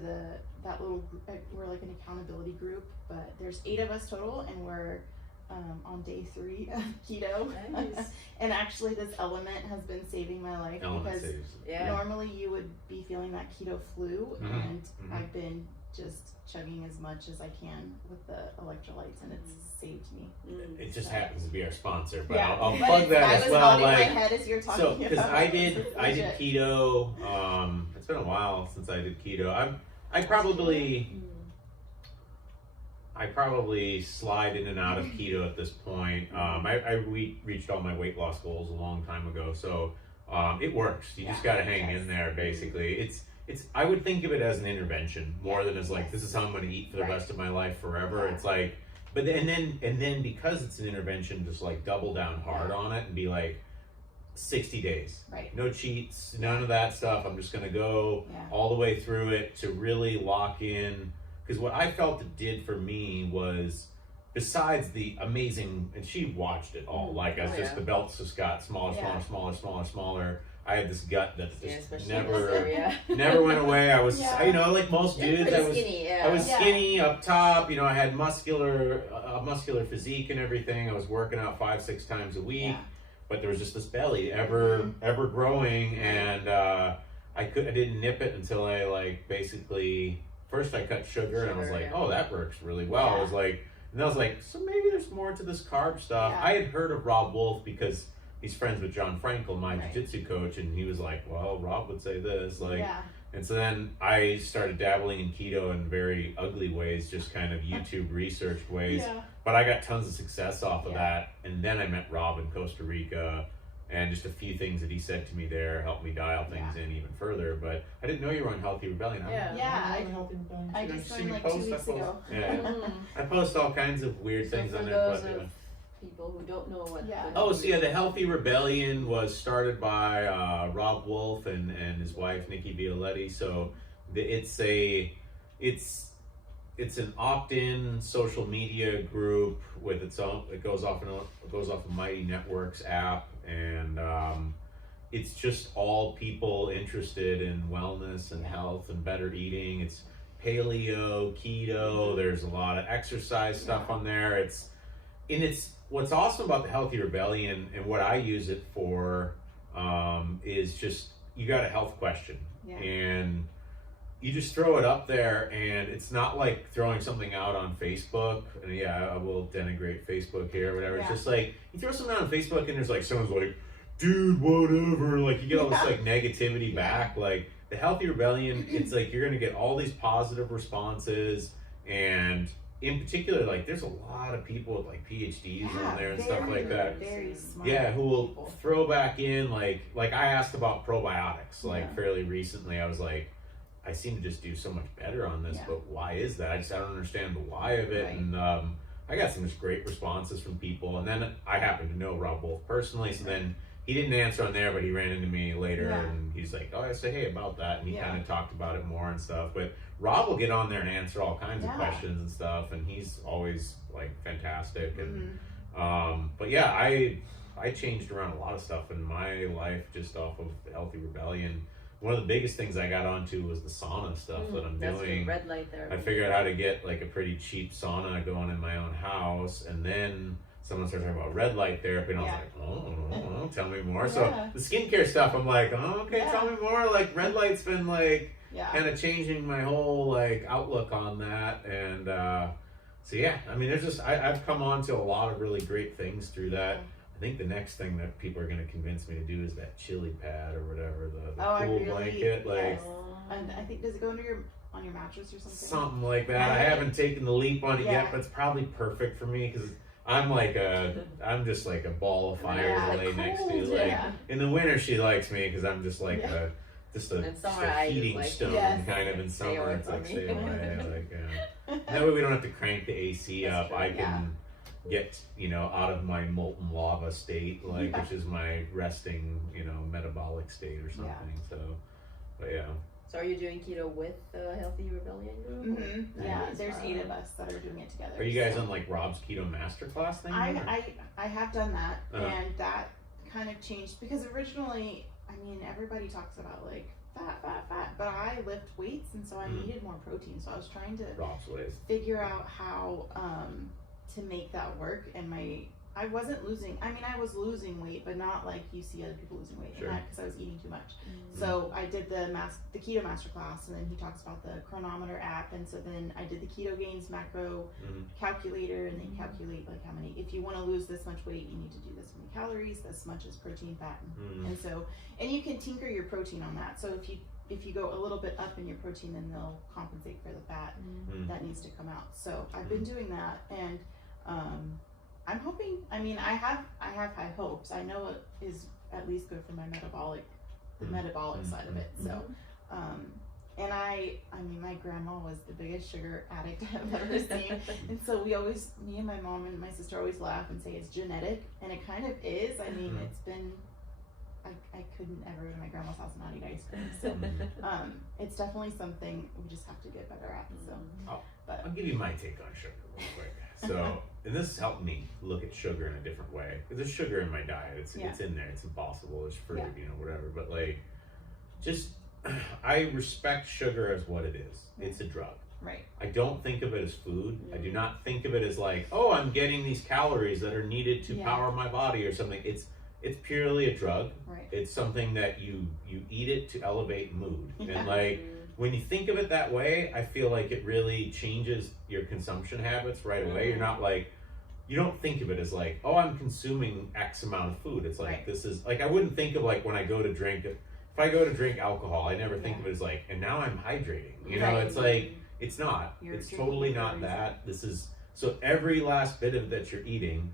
that little group. We're like an accountability group, but there's 8 of us total, and we're on day 3 of keto. Nice. And actually this element has been saving my life, because normally you would be feeling that keto flu, and I've been just chugging as much as I can with the electrolytes, and it's saved me. It just happens to be our sponsor, but I'll plug that as well. Like, my head as you're talking so because I did keto. It's been a while since I did keto. I probably slide in and out of keto at this point. I reached all my weight loss goals a long time ago, so it works. You just got to hang in there. Basically, I would think of it as an intervention more than as like, this is how I'm going to eat for the rest of my life forever. It's like, but and then because it's an intervention, just like double down hard on it and be like, 60 days, no cheats, none of that stuff. I'm just going to go all the way through it to really lock in. Because what I felt it did for me was besides the amazing, and she watched it all, like as just the belts just got smaller, smaller. I had this gut that just never went away. I was, you know, like most dudes, I was skinny up top. You know, I had a muscular physique and everything. I was working out 5-6 times a week, but there was just this belly ever growing, and I didn't nip it until I like basically first I cut sugar and I was like, oh, that works really well. I was like, and I was like, so maybe there's more to this carb stuff. I had heard of Rob Wolf because he's friends with John Frankel, my jiu-jitsu coach, and he was like, well, Rob would say this, like, and so then I started dabbling in keto in very ugly ways, just kind of YouTube research ways, but I got tons of success off of that, and then I met Rob in Costa Rica, and just a few things that he said to me there helped me dial things in even further, but I didn't know you were on Healthy Rebellion. I just joined like 2 weeks ago. I post all kinds of weird things on there, people who don't know what. The Healthy Rebellion was started by Rob Wolf and his wife Nikki Violetti. So it's an opt-in social media group with its own. It goes off the Mighty Networks app, and it's just all people interested in wellness and health and better eating. It's paleo, keto. There's a lot of exercise stuff on there. It's what's awesome about the Healthy Rebellion and what I use it for is just you got a health question and you just throw it up there, and it's not like throwing something out on Facebook. And I will denigrate Facebook here or whatever. It's just like you throw something out on Facebook and there's like someone's like, dude, whatever. Like you get all this like negativity back. Like the Healthy Rebellion, it's like you're gonna get all these positive responses, and in particular, like there's a lot of people with like PhDs on there and stuff like that. Very smart. Who will throw back in like I asked about probiotics like fairly recently. I was like, I seem to just do so much better on this, but why is that? I don't understand the why of it. And I got some just great responses from people. And then I happen to know Rob Wolf personally, so then he didn't answer on there, but he ran into me later and he's like, oh, I say, hey, about that. And he kind of talked about it more and stuff. But Rob will get on there and answer all kinds of questions and stuff. And he's always like fantastic. And, but I changed around a lot of stuff in my life just off of the Healthy Rebellion. One of the biggest things I got onto was the sauna stuff that I'm doing. Red light therapy. I figured out how to get like a pretty cheap sauna going in my own house, and then someone started talking about red light therapy, and I was like, oh, tell me more. So the skincare stuff, I'm like, oh, okay, tell me more. Like red light's been like kind of changing my whole like outlook on that, and I mean, there's just I've come on to a lot of really great things through that. I think the next thing that people are going to convince me to do is that chili pad or whatever, the cool blanket. Like, and I think, does it go under on your mattress or something? Something like that. I haven't taken the leap on it yet, but it's probably perfect for me because I'm just like a ball of fire to lay next to. Like in the winter, she likes me because I'm just like just a heating stone kind of in summer. It's like stay away. That way we don't have to crank the AC up. I can get out of my molten lava state, like which is my resting metabolic state or something. So but so are you doing keto with the Healthy Rebellion group? There's 8 of us that are doing it together. Are you guys on like Rob's keto masterclass thing? I have done that, and that kind of changed because originally, I mean, everybody talks about like fat, but I lift weights, and so I needed more protein, so I was trying to figure out how to make that work. And I wasn't losing, I mean, I was losing weight, but not like you see other people losing weight because I was eating too much. So I did the keto masterclass, and then he talks about the chronometer app, and so then I did the Keto Gains macro calculator, and they calculate like how many, if you want to lose this much weight, you need to do this many calories, this much is protein, fat, and so, and you can tinker your protein on that. So if you go a little bit up in your protein, then they'll compensate for the fat that needs to come out. So I've been doing that, and I'm hoping, I mean, I have high hopes. I know it is at least good for my metabolic side of it. So, and I mean, my grandma was the biggest sugar addict I've ever seen. And so me and my mom and my sister always laugh and say it's genetic, and it kind of is. I mean, it's been, I could never go to my grandma's house and not eat ice cream. So it's definitely something we just have to get better at. So, I'll give you my take on sugar real quick. So, and this has helped me look at sugar in a different way. Because there's sugar in my diet. It's in there. It's impossible. There's fruit, you know, whatever. But like, just I respect sugar as what it is. It's a drug. Right. I don't think of it as food. I do not think of it as like, oh, I'm getting these calories that are needed to power my body or something. It's purely a drug. Right. It's something that you eat it to elevate mood. And like when you think of it that way, I feel like it really changes your consumption habits right away. You're not like, you don't think of it as like, oh, I'm consuming X amount of food. It's like, this is like, I wouldn't think of like when I go to drink, if I go to drink alcohol, I never think of it as like, and now I'm hydrating. You know, it's like, it's not. It's totally not that. This is, so every last bit of that you're eating,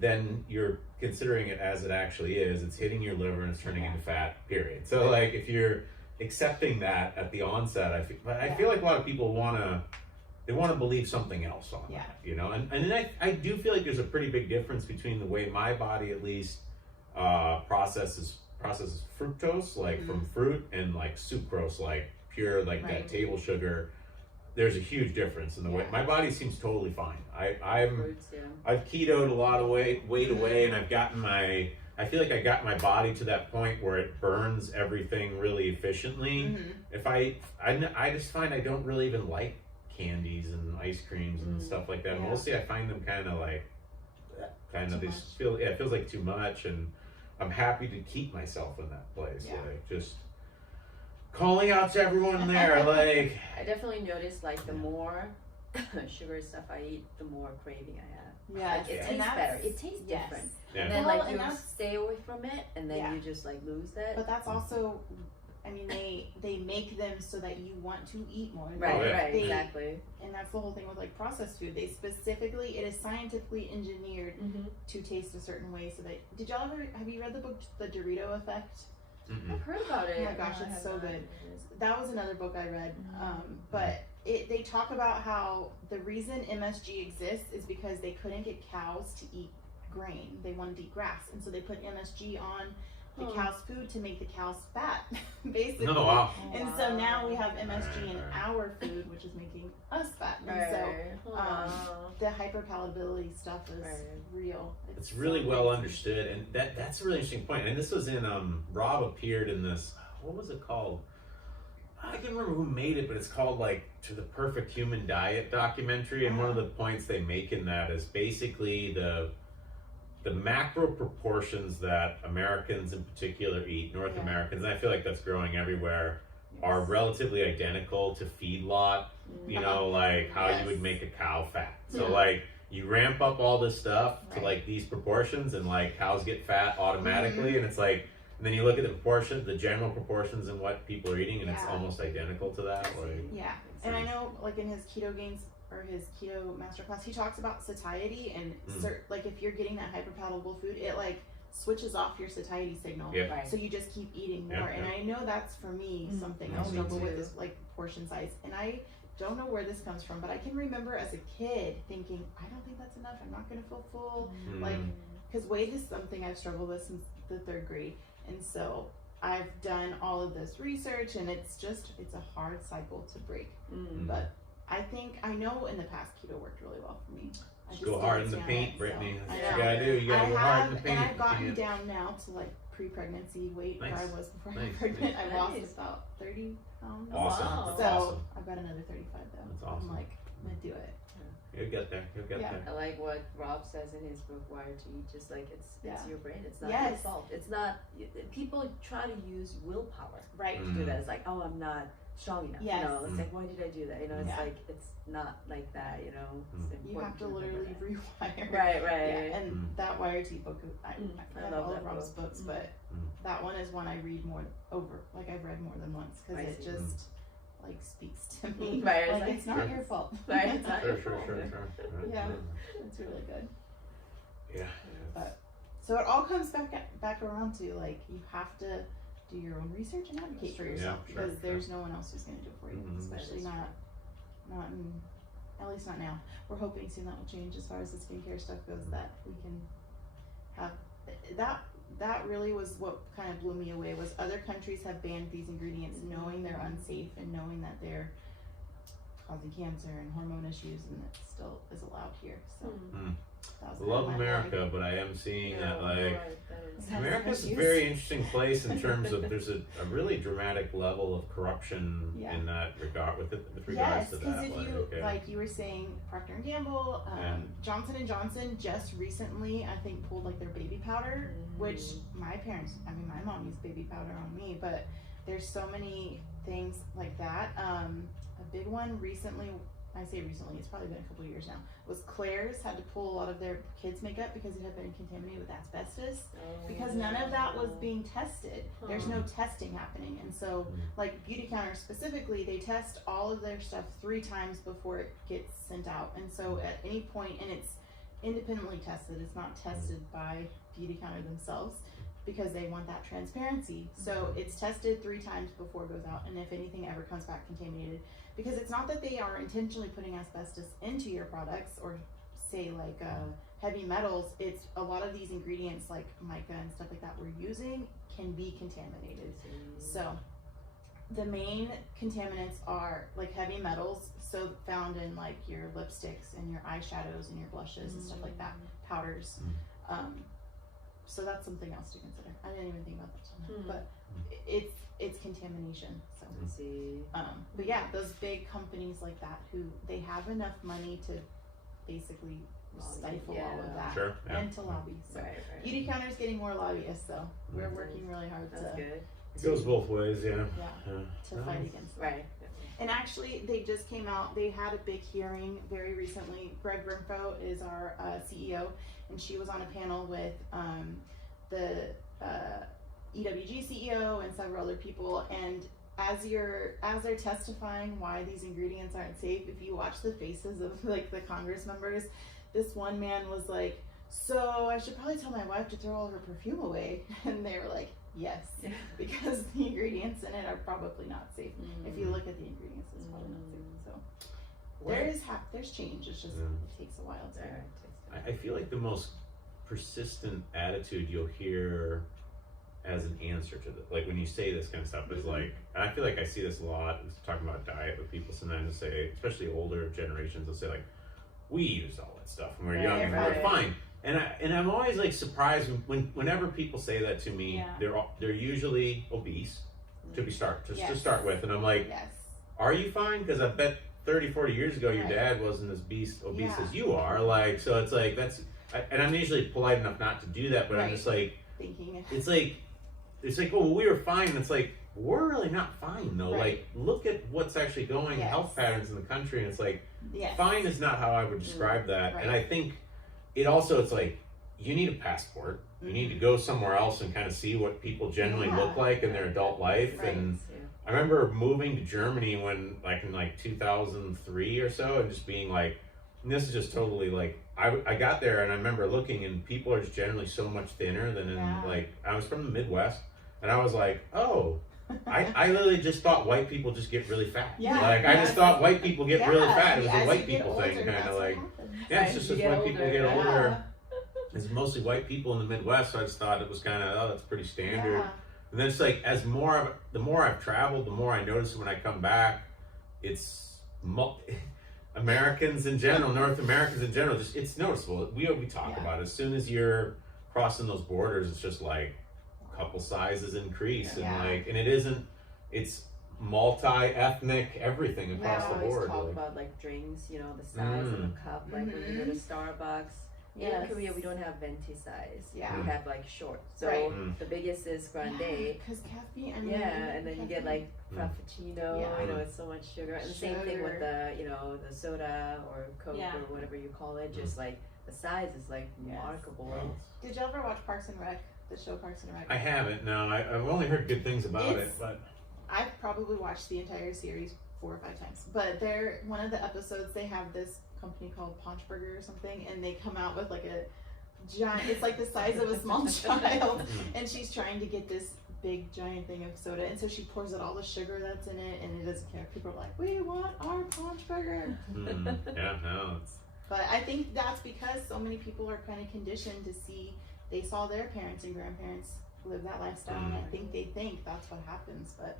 then you're considering it as it actually is. It's hitting your liver and it's turning into fat, period. So like if you're accepting that at the onset, I feel like a lot of people want to believe something else on that, you know? And then I do feel like there's a pretty big difference between the way my body at least processes fructose, like from fruit, and like sucrose, like pure, like that table sugar. There's a huge difference in the way my body seems totally fine. I've ketoed a lot of weight away, and I feel like I got my body to that point where it burns everything really efficiently. If I just find I don't really even like candies and ice creams and stuff like that. Mostly I find them kind of like it feels like too much, and I'm happy to keep myself in that place. Like just calling out to everyone there, like I definitely noticed like the more sugar stuff I eat, the more craving I have. Like, it tastes better. It tastes different. And then like you stay away from it, and then you just like lose that. But that's also, I mean, they make them so that you want to eat more. Right, exactly. And that's the whole thing with like processed food. They specifically, it is scientifically engineered to taste a certain way. So that, have you read the book The Dorito Effect? I've heard about it. Oh my gosh, it's so good. That was another book I read. But they talk about how the reason MSG exists is because they couldn't get cows to eat grain. They wanted to eat grass. And so they put MSG on the cow's food to make the cows fat, basically. Oh, wow. And so now we have MSG in our food, which is making us fat. And so the hyperpalatability stuff is real. It's really well understood, and that's a really interesting point. And this was in Rob appeared in this, what was it called? I can't remember who made it, but it's called like To the Perfect Human Diet documentary. And one of the points they make in that is basically the macro proportions that Americans in particular eat, North Americans, and I feel like that's growing everywhere, are relatively identical to feedlot, you know, like how you would make a cow fat. So like you ramp up all this stuff to like these proportions, and like cows get fat automatically, and it's like, and then you look at the proportions, the general proportions and what people are eating, and it's almost identical to that. Like, and I know like in his keto gains, or his keto masterclass, he talks about satiety, and like if you're getting that hyperpalatable food, it like switches off your satiety signal, so you just keep eating more. And I know that's for me something I struggle with, is like portion size, and I don't know where this comes from, but I can remember as a kid thinking, I don't think that's enough, I'm not gonna feel full, like, because weight is something I've struggled with since the 3rd grade, and so I've done all of this research, and it's a hard cycle to break. But I know in the past keto worked really well for me. Just go hard in the paint, Brittany. That's what you gotta do. You gotta go hard in the paint. And I've gotten down now to like pre-pregnancy weight where I was before I got pregnant. I lost about 30 pounds. Awesome. So I've got another 35 though. That's awesome. I'm like, I'm gonna do it. You'll get there. You'll get there. I like what Rob says in his book, Wired to Eat. Just like it's your brain. It's not your fault. It's not. People try to use willpower to do that. It's like, oh, I'm not strong enough. You know, it's like, why did I do that? You know, it's like, it's not like that. You know, you have to literally rewire. Right. Yeah, and that Wired to Eat book, I love all of Rob's books, but that one is one I read more over. Like I've read more than once, because it just like speaks to me. Like it's not your fault. It's not your fault. Sure. Yeah, it's really good. Yeah. But so it all comes back around to like, you have to do your own research and advocate for yourself, because there's no one else who's going to do it for you, especially not in, at least not now. We're hoping soon that will change as far as the skincare stuff goes, that we can have that. that really was what kind of blew me away, was other countries have banned these ingredients knowing they're unsafe and knowing that they're causing cancer and hormone issues, and it still is allowed here. So I love America, but I am seeing that America's a issues. very interesting place in terms of there's a really dramatic level of corruption in that regard with regards to that. Yes, because if you like you were saying, Procter & Gamble, Johnson & Johnson just recently I think pulled like their baby powder, which my mom used baby powder on me, but there's so many things like that. A big one recently, I say recently, it's probably been a couple of years now, was Claire's had to pull a lot of their kids' makeup because it had been contaminated with asbestos, because none of that was being tested. There's no testing happening, and so like Beauty Counter specifically, they test all of their stuff 3 times before it gets sent out, and so at any point, and it's independently tested, it's not tested by Beauty Counter themselves, because they want that transparency. So it's tested 3 times before it goes out, and if anything ever comes back contaminated, because it's not that they are intentionally putting asbestos into your products, or say like heavy metals, it's a lot of these ingredients like mica and stuff like that we're using can be contaminated. So the main contaminants are like heavy metals, so found in like your lipsticks and your eyeshadows and your blushes and stuff like that, powders. So that's something else to consider. I didn't even think about that, but it's contamination. So but yeah, those big companies like that, who they have enough money to basically stifle all of that and to lobby. So Beauty Counter is getting more lobbyists, so we're working really hard it goes both ways, to fight against that. And actually, they just came out, they had a big hearing very recently. Greg Braunfels is our CEO, and she was on a panel with the EWG CEO and several other people, and as they're testifying why these ingredients aren't safe, if you watch the faces of like the Congress members, this one man was like, so I should probably tell my wife to throw all her perfume away, and they were like, yes, because the ingredients in it are probably not safe. If you look at the ingredients, it's probably not safe. So there's change. It's just it takes a while to. I feel like the most persistent attitude you'll hear as an answer to this, like when you say this kind of stuff, is like, and I feel like I see this a lot. Talking about diet with people, sometimes they say, especially older generations, they'll say like, we used all that stuff when we were young and we're fine. And I'm always like surprised whenever people say that to me. They're usually obese to start with, and I'm like, are you fine? Because I bet 30-40 years ago your dad wasn't as obese as you are. Like, so it's like and I'm usually polite enough not to do that, but I'm just like thinking it's like, oh, well, we were fine. And it's like, we're really not fine though. Like, look at what's actually going, health patterns in the country, and it's like, fine is not how I would describe that. And I think it's like, you need a passport. You need to go somewhere else and kind of see what people generally look like in their adult life. And I remember moving to Germany when, like, in like 2003 or so, and just being like, and this is just totally like, I got there and I remember looking, and people are just generally so much thinner than in, like, I was from the Midwest, and I was like, oh, I literally just thought white people just get really fat. Like, I just thought white people get really fat. It was a white people thing, kind of like, it's just as white people get older. It's mostly white people in the Midwest, so I just thought it was kind of, that's pretty standard. And then it's like, the more I've traveled, the more I notice when I come back, it's Americans in general, North Americans in general, just it's noticeable. We talk about it. As soon as you're crossing those borders, it's just like a couple sizes increase, and it's multi-ethnic, everything across the board. We always talk about like drinks, the size of a cup, like when you go to Starbucks. In Korea, we don't have venti size. We have like short. So the biggest is grande. Because caffeine. And then you get like frappuccino. It's so much sugar. And the same thing with the the soda or Coke or whatever you call it. Just like the size is like remarkable. Did you ever watch Parks and Rec? The show Parks and Rec. I haven't. No, I've only heard good things about it. But I've probably watched the entire series 4 or 5 times. But one of the episodes, they have this company called Paunch Burger or something, and they come out with like a giant, it's like the size of a small child, and she's trying to get this big giant thing of soda, and so she pours out all the sugar that's in it, and it doesn't care. People are like, we want our Paunch Burger. But I think that's because so many people are kind of conditioned to see they saw their parents and grandparents live that lifestyle, and I think they think that's what happens, but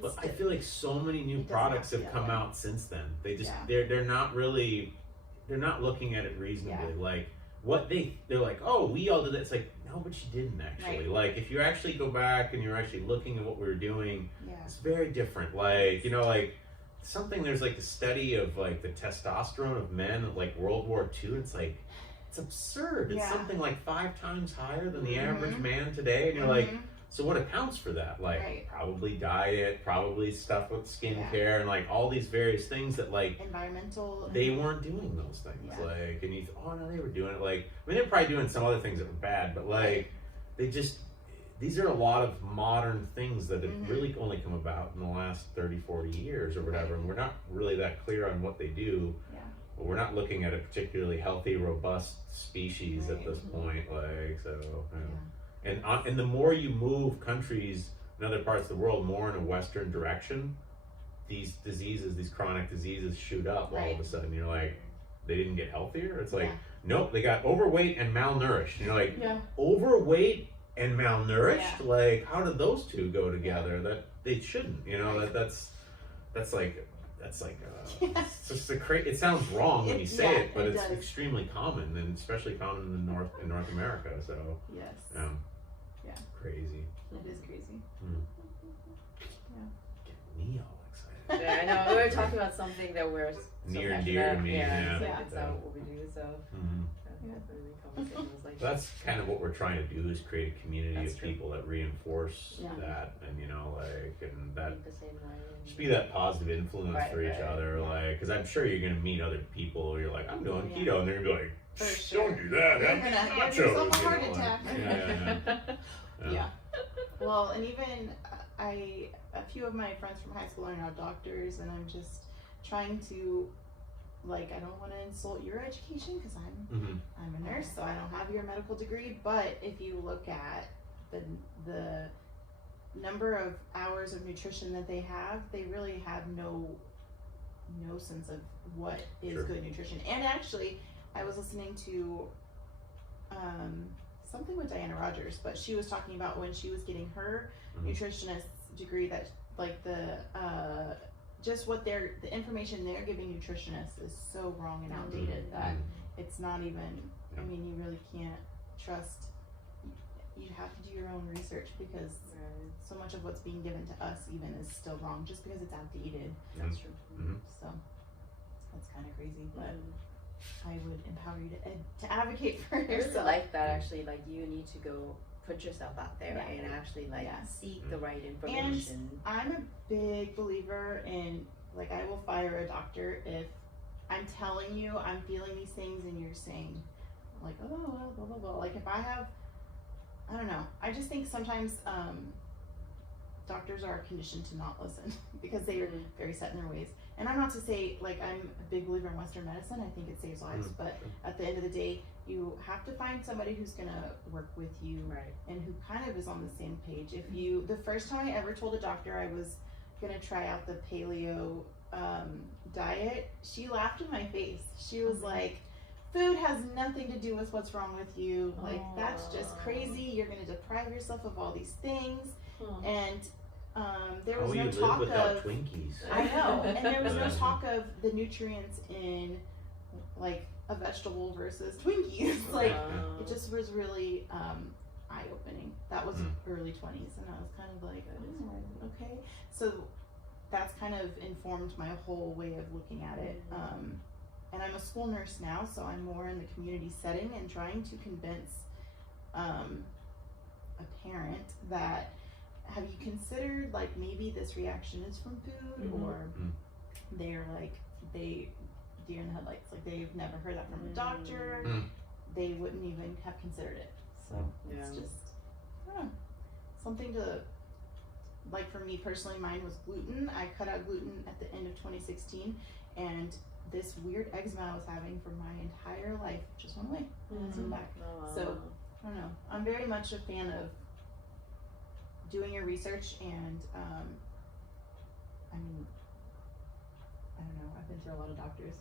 But I feel like so many new products have come out since then. They just they're not looking at it reasonably. Like they're like, oh, we all did that. It's like, no, but you didn't actually. Like if you actually go back and you're actually looking at what we were doing, it's very different. Like, you know, like there's like the study of like the testosterone of men of like World War II. It's like, it's absurd. It's something like 5 times higher than the average man today. And you're like, so what accounts for that? Like probably diet, probably stuff with skincare, and like all these various things that like environmental. They weren't doing those things. Like, and you oh no, they were doing it. Like, I mean, they're probably doing some other things that were bad, but like these are a lot of modern things that have really only come about in the last 30, 40 years or whatever, and we're not really that clear on what they do. But we're not looking at a particularly healthy, robust species at this point. Like, so. And the more you move countries in other parts of the world more in a Western direction, these diseases, these chronic diseases shoot up all of a sudden. You're like, they didn't get healthier? It's like, nope, they got overweight and malnourished. You're like, overweight and malnourished? Like, how did those two go together? That they shouldn't, you know, that's like it's just it sounds wrong when you say it, but it's extremely common, and especially common in North America. So crazy. It is crazy. Get me all excited. I know. We were talking about something that we're near and dear to me. It's what we do. So that's kind of what we're trying to do, is create a community of people that reinforce that, and you know, like, and that just be that positive influence for each other. Like, because I'm sure you're gonna meet other people who you're like, I'm doing keto, and they're gonna be like, don't do that. You're gonna give yourself a heart attack. Well, and even a few of my friends from high school are now doctors, and I'm just trying to, like, I don't want to insult your education because I'm a nurse, so I don't have your medical degree. But if you look at the number of hours of nutrition that they have, they really have no sense of what is good nutrition. And actually, I was listening to something with Diana Rogers, but she was talking about when she was getting her nutritionist degree, that like the just what the information they're giving nutritionists is so wrong and outdated that it's not even, I mean, you really can't trust. You have to do your own research, because so much of what's being given to us even is still wrong just because it's outdated. That's true. So that's kind of crazy, but I would empower you to advocate for yourself. I really like that, actually. Like, you need to go put yourself out there and actually seek the right information. And I'm a big believer in, like, I will fire a doctor if I'm telling you I'm feeling these things and you're saying, like, oh, well, blah, blah, blah. Like, if I don't know. I just think sometimes doctors are conditioned to not listen because they are very set in their ways. And I'm not to say, like, I'm a big believer in Western medicine. I think it saves lives. But at the end of the day, you have to find somebody who's going to work with you and who kind of is on the same page. The first time I ever told a doctor I was going to try out the paleo diet, she laughed in my face. She was like, food has nothing to do with what's wrong with you. Like, that's just crazy. You're going to deprive yourself of all these things. And there was no talk of Twinkies. I know, and there was no talk of the nutrients in, like, a vegetable versus Twinkies. Like, it just was really eye-opening. That was early 20s, and I was kind of like, oh, okay. So that's kind of informed my whole way of looking at it. And I'm a school nurse now, so I'm more in the community setting and trying to convince a parent that, have you considered, like, maybe this reaction is from food, or they're like, deer in the headlights, like, they've never heard that from a doctor, they wouldn't even have considered it. So it's just, I don't know, something to, like, for me personally, mine was gluten. I cut out gluten at the end of 2016, and this weird eczema I was having for my entire life just went away and it's come back. So I don't know, I'm very much a fan of doing your research, and I mean, don't know. I've been through a lot of doctors.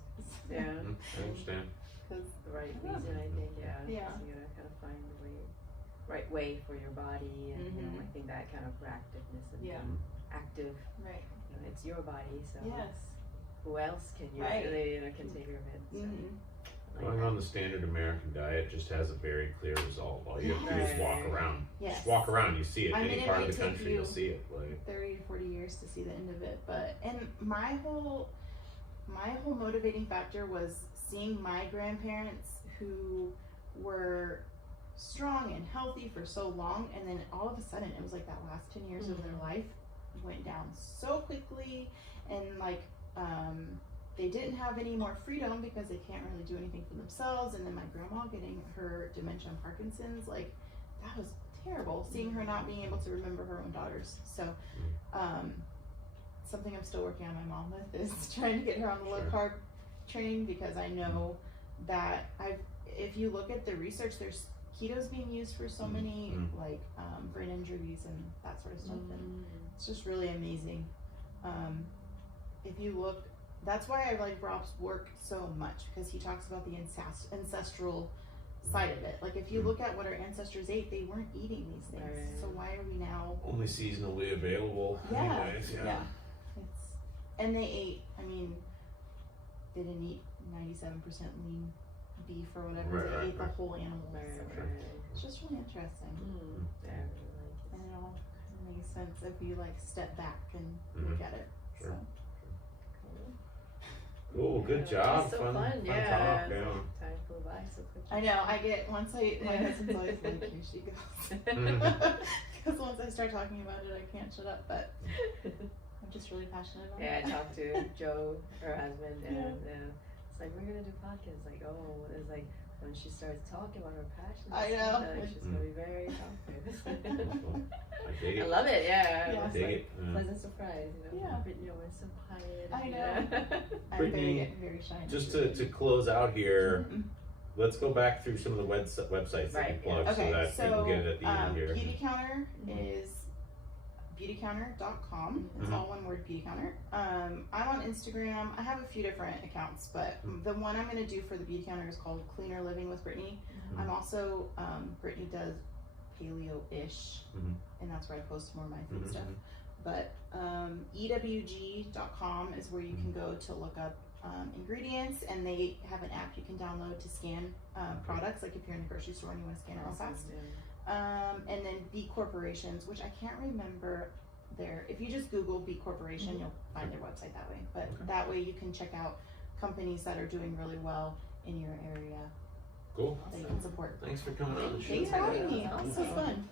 Yeah. I understand. Because The right reason, I think, yeah. Yeah. So you gotta kind of find the right way for your body, and you know, I think that kind of proactiveness and being active. Right. You know, it's your body, so Yes. who else can you really, you know, can take care of it? So, like Going on the standard American diet just has a very clear result. All you have to do is walk around. Yes. Just walk around, you see it. I mean, Any it part might of the take country, you you'll see it. Like 30 to 40 years to see the end of it, but and my whole motivating factor was seeing my grandparents who were strong and healthy for so long, and then all of a sudden it was like that last 10 years of their life went down so quickly, and like they didn't have any more freedom because they can't really do anything for themselves. And then my grandma getting her dementia and Parkinson's, like that was terrible, seeing her not being able to remember her own daughters. So something I'm still working on my mom with is trying to get her on the low carb train, because I know that if you look at the research, there's keto's being used for so many like brain injuries and that sort of stuff, and it's just really amazing. If you look, that's why I like Rob's work so much, because he talks about the ancestral side of it. Like if you look at what our ancestors ate, they weren't eating these things. So why are we now only seasonally available? Anyways, and they ate, I mean, they didn't eat 97% lean beef or whatever. They ate the whole animal. So it's just really interesting. Yeah, I really like it. And it all kind of makes sense if you like step back and look at it. Sure. So. Cool, good job. So fun fun, talk. Time flew by so quickly. I know. I get my husband's always like, here she goes. Because once I start talking about it, I can't shut up. But I'm just really passionate about it. Yeah, I talked to Joe, her husband, and it's like, we're gonna do podcasts. Like, it's like when she starts talking about her passion, I know. Like, she's gonna be very talkative. I dig it. I love it. Yeah. Yeah. It's Dig like it. pleasant surprise. You know. Yeah. Brittany always so quiet. I know. I'm Brittany, getting very shy. Just to close out here, let's go back through some of the websites that you plugged Okay, so that people get it at the end here. Beauty Counter is beautycounter.com. It's all one word, Beauty Counter. I'm on Instagram. I have a few different accounts, but the one I'm going to do for the Beauty Counter is called Cleaner Living with Brittany. I'm also, Brittany does paleo-ish, and that's where I post more of my food stuff. But ewg.com is where you can go to look up ingredients, and they have an app you can download to scan products, like if you're in a grocery store and you want to scan it real fast. And then B Corporations, which I can't remember if you just Google B Corporation, you'll find their website that way. But that way you can check out companies that are doing really well in your area. Cool. That you can support. Thanks for coming on the show. Thanks for having me. This was fun.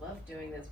Love doing this